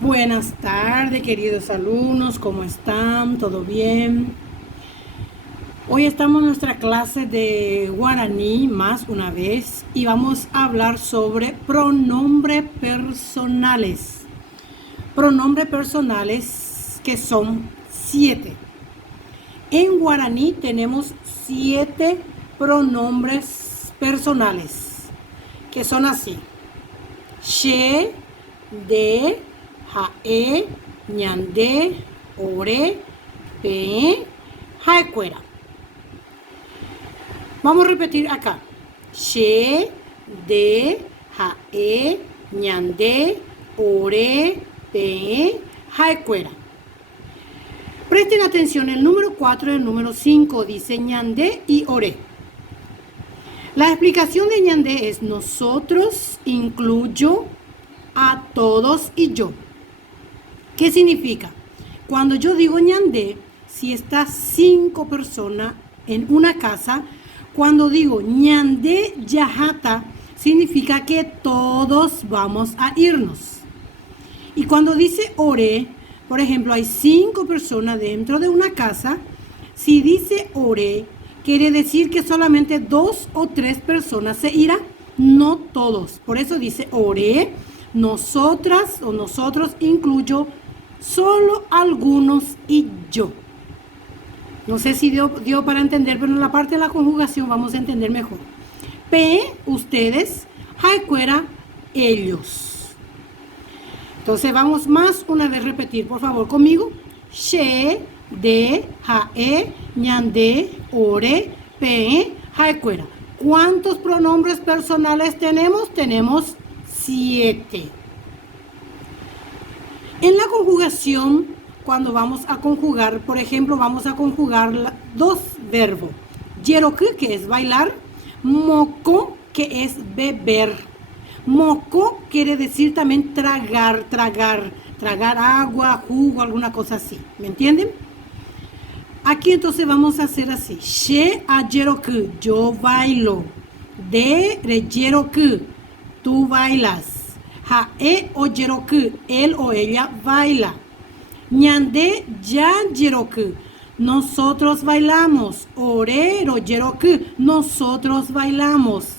Buenas tardes, queridos alumnos, ¿cómo están? ¿Todo bien? Hoy estamos en nuestra clase de guaraní más una vez y vamos a hablar sobre pronombres personales. Pronombres personales que son 7. En guaraní tenemos 7 pronombres personales que son así: she, de, jae, ñande, ore, pe, jaecuera. Vamos a repetir acá: she, de, jae, ñande, ore, pe, jaecuera. Presten atención, el número 4 y el número 5 dice ñande y ore. La explicación de ñande es nosotros, incluyo, a todos y yo. ¿Qué significa? Cuando yo digo ñande, si está 5 personas en una casa, cuando digo ñande yajata, significa que todos vamos a irnos. Y cuando dice ore, por ejemplo, hay 5 personas dentro de una casa, si dice ore, quiere decir que solamente 2 o 3 personas se irán, no todos. Por eso dice ore, nosotras o nosotros, incluyo, solo algunos y yo. No sé si dio para entender, pero en la parte de la conjugación vamos a entender mejor. Pe, ustedes, jaecuera, ellos. Entonces vamos más una vez a repetir, por favor, conmigo. She, de, jae, ñande, ore, pe, jaecuera. ¿Cuántos pronombres personales tenemos? Tenemos 7. En la conjugación, cuando vamos a conjugar, por ejemplo, vamos a conjugar 2 verbos. Yeroku, que es bailar. Moko, que es beber. Moco quiere decir también tragar agua, jugo, alguna cosa así. ¿Me entienden? Aquí entonces vamos a hacer así. She a yeroku, yo bailo. De re yeroku, tú bailas. Jae o yeroku, él o ella baila. Ñande ya yeroku, nosotros bailamos. Ore ro yeroku, nosotros bailamos.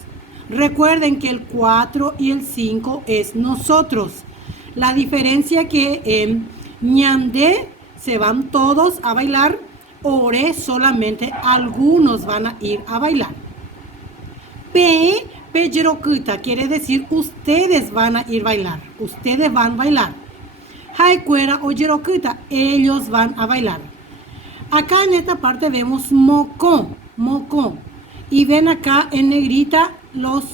Recuerden que el 4 y el 5 es nosotros. La diferencia que en ñande se van todos a bailar, ore solamente algunos van a ir a bailar. Pe, peyerokuta quiere decir ustedes van a ir a bailar, ustedes van a bailar. Jaecuera o yerokuta, ellos van a bailar. Acá en esta parte vemos moko, moko. Y ven acá en negrita los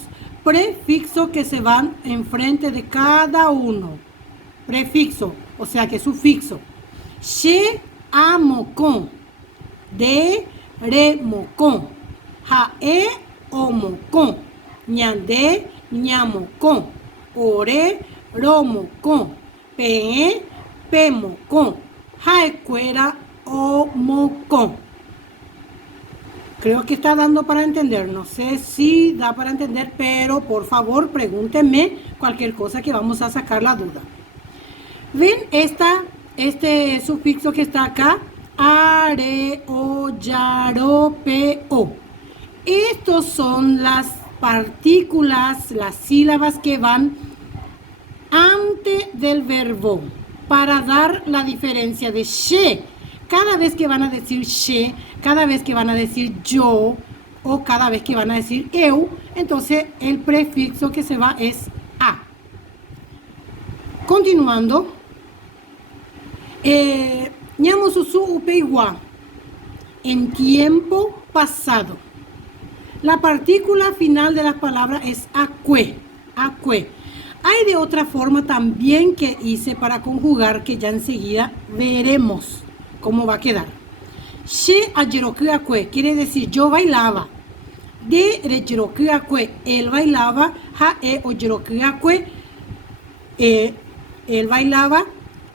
prefixos que se van enfrente de cada uno. Prefixo, o sea que sufixo. She, a, moko. De, re, moko. Jae, o, moko. Ñande, ñamoko. Ore, ro, moko. Pe, pe, moko. Jaecuera, o, moko. Creo que está dando para entender, no sé si da para entender, pero por favor pregúntenme cualquier cosa que vamos a sacar la duda. ¿Ven este sufixo que está acá? Are, o, yaro, pe, o. Estos son las partículas, las sílabas que van antes del verbo para dar la diferencia de she. Cada vez que van a decir she, cada vez que van a decir yo o cada vez que van a decir eu, entonces el prefixo que se va es a. Continuando, ñamususu upeiwa, en tiempo pasado. La partícula final de la palabra es acue, acue. Hay de otra forma también que hice para conjugar que ya enseguida veremos cómo va a quedar. She ayeroku akue quiere decir yo bailaba. De reyeroku akue, él bailaba. Jae o yeroku akue, él bailaba.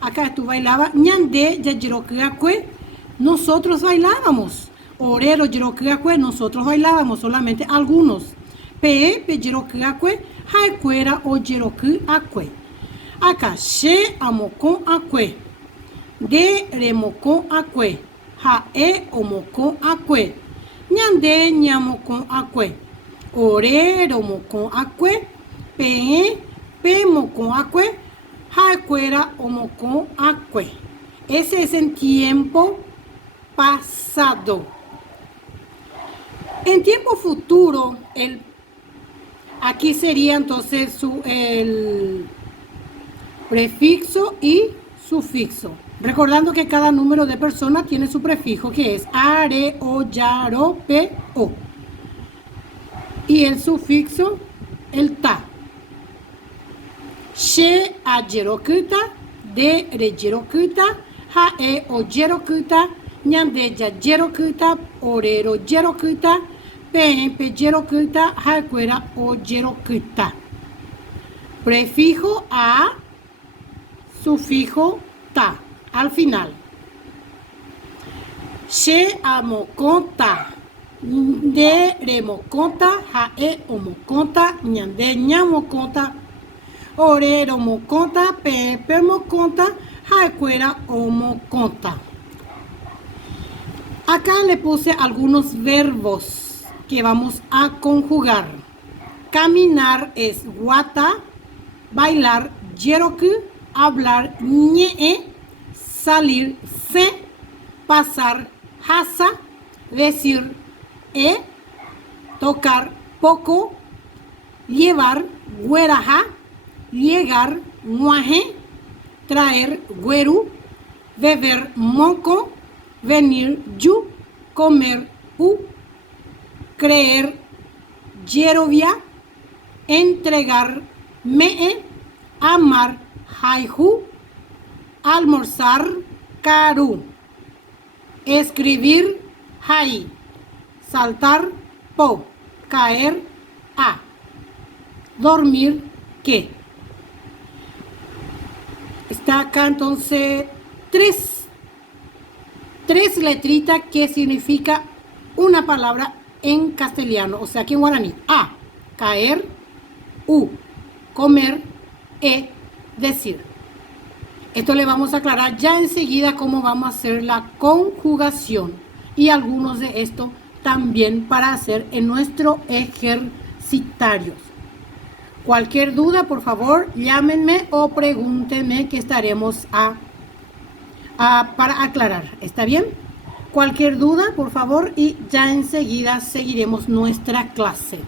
Acá tú bailabas. Ñande yayeroku akue, nosotros bailábamos. Orero yeroku akue, nosotros bailábamos, solamente algunos. Pe yeroku akue, jaecuera o yeroku akue. Acá, she amokon akwe. De remokon akwe. Ha e omokon akwe. Nyande nyamokon akwe. Ore romokon akwe. Pe mokon akwe. Ha cuera omokon akwe. Ese es en tiempo pasado. En tiempo futuro, aquí sería entonces el prefixo y sufixo. Recordando que cada número de persona tiene su prefijo, que es are, o, ya, ro, pe, o. Y el sufixo, el ta. She a jerokuta, de re jerokuta, ha e o jerokuta, nyande ya jerokuta, orero jerokuta, pe jerokuta, ha cuera o jerokuta. Prefijo a, sufijo ta, al final. She amokonta, de remokonta, ha e omokonta, nyande nyamokonta, orero mokonta, pepe mokonta, ha cuera omokonta. Acá le puse algunos verbos que vamos a conjugar. Caminar es wata, bailar yeroku, hablar ñe, salir se, pasar hasa, decir tocar poco, llevar güeraja, llegar muaje, traer güeru, beber moco, venir yu, comer u, creer yerovia, entregar mee, amar haihu, almorzar karu, escribir hai, saltar po, caer a, dormir que. Está acá entonces tres letritas que significa una palabra en castellano, o sea, aquí en guaraní. A, caer, u, comer, e, decir. Esto le vamos a aclarar ya enseguida cómo vamos a hacer la conjugación y algunos de estos también para hacer en nuestro ejercitarios. Cualquier duda, por favor, llámenme o pregúntenme que estaremos para aclarar. ¿Está bien? Cualquier duda, por favor, y ya enseguida seguiremos nuestra clase.